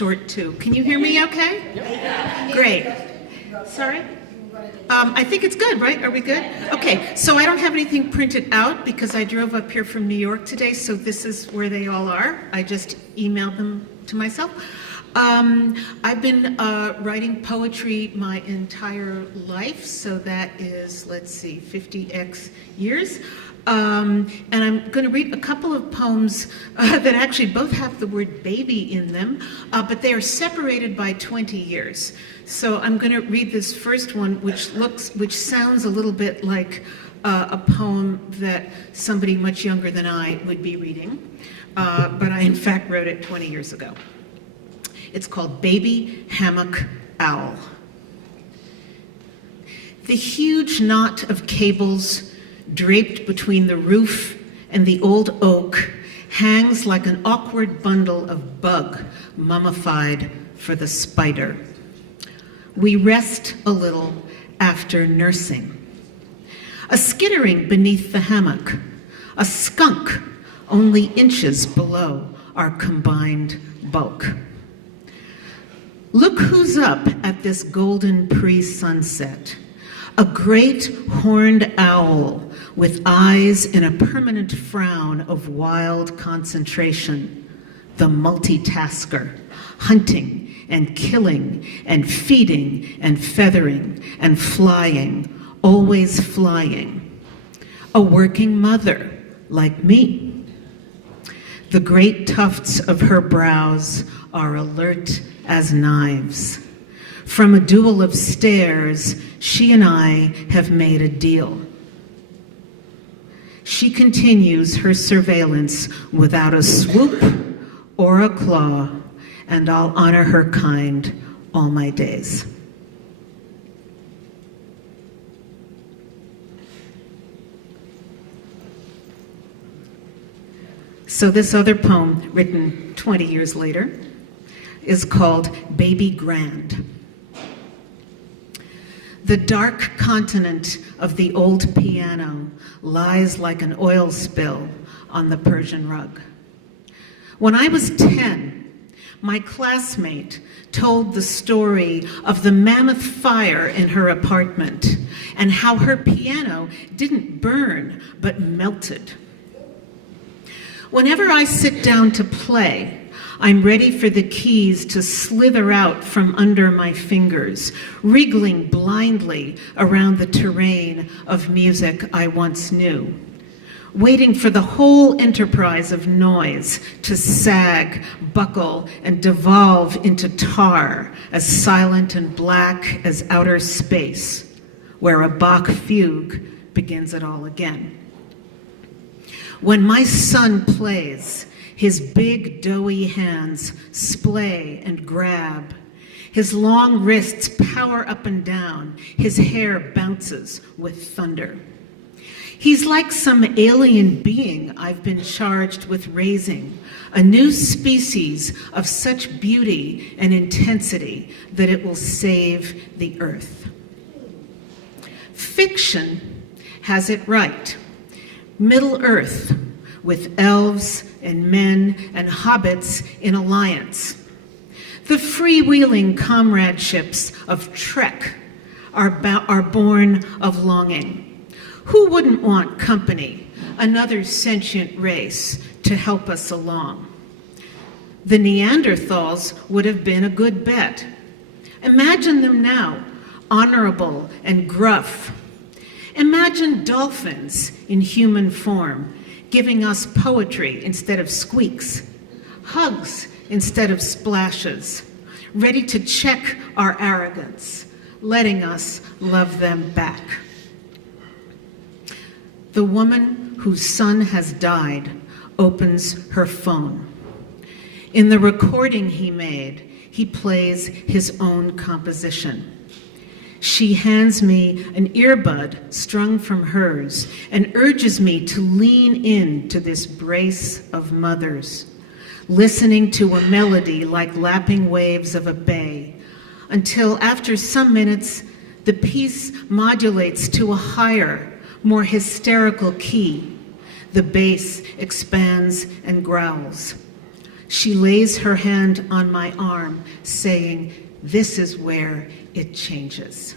short too. Can you hear me okay? Yeah. Great. Sorry? I think it's good, right? Are we good? Okay, so I don't have anything printed out because I drove up here from New York today, so this is where they all are. I just emailed them to myself. I've been writing poetry my entire life, so that is, let's see, 50x years. And I'm going to read a couple of poems that actually both have the word baby in them, but they are separated by 20 years. So I'm going to read this first one, which sounds a little bit like a poem that somebody much younger than I would be reading, but I in fact wrote it 20 years ago. It's called Baby Hammock Owl. The huge knot of cables draped between the roof and the old oak hangs like an awkward bundle of bug mummified for the spider. We rest a little after nursing. A skittering beneath the hammock, a skunk only inches below our combined bulk. Look who's up at this golden pre-sunset. A great horned owl with eyes in a permanent frown of wild concentration. The multitasker, hunting and killing and feeding and feathering and flying, always flying. A working mother like me. The great tufts of her brows are alert as knives. From a duel of stares, she and I have made a deal. She continues her surveillance without a swoop or a claw, and I'll honor her kind all my days. So this other poem, written 20 years later, is called Baby Grand. The dark continent of the old piano lies like an oil spill on the Persian rug. When I was 10, my classmate told the story of the mammoth fire in her apartment and how her piano didn't burn but melted. Whenever I sit down to play, I'm ready for the keys to slither out from under my fingers, wriggling blindly around the terrain of music I once knew, waiting for the whole enterprise of noise to sag, buckle, and devolve into tar, as silent and black as outer space, where a Bach fugue begins it all again. When my son plays, his big, doughy hands splay and grab. His long wrists power up and down. His hair bounces with thunder. He's like some alien being I've been charged with raising, a new species of such beauty and intensity that it will save the earth. Fiction has it right. Middle Earth, with elves and men and hobbits in alliance. The freewheeling comradeships of Trek are born of longing. Who wouldn't want company, another sentient race, to help us along? The Neanderthals would have been a good bet. Imagine them now, honorable and gruff. Imagine dolphins in human form, giving us poetry instead of squeaks, hugs instead of splashes, ready to check our arrogance, letting us love them back. The woman whose son has died opens her phone. In the recording he made, he plays his own composition. She hands me an earbud strung from hers and urges me to lean into this brace of mothers, listening to a melody like lapping waves of a bay, until after some minutes, the piece modulates to a higher, more hysterical key. The bass expands and growls. She lays her hand on my arm, saying, "This is where it changes."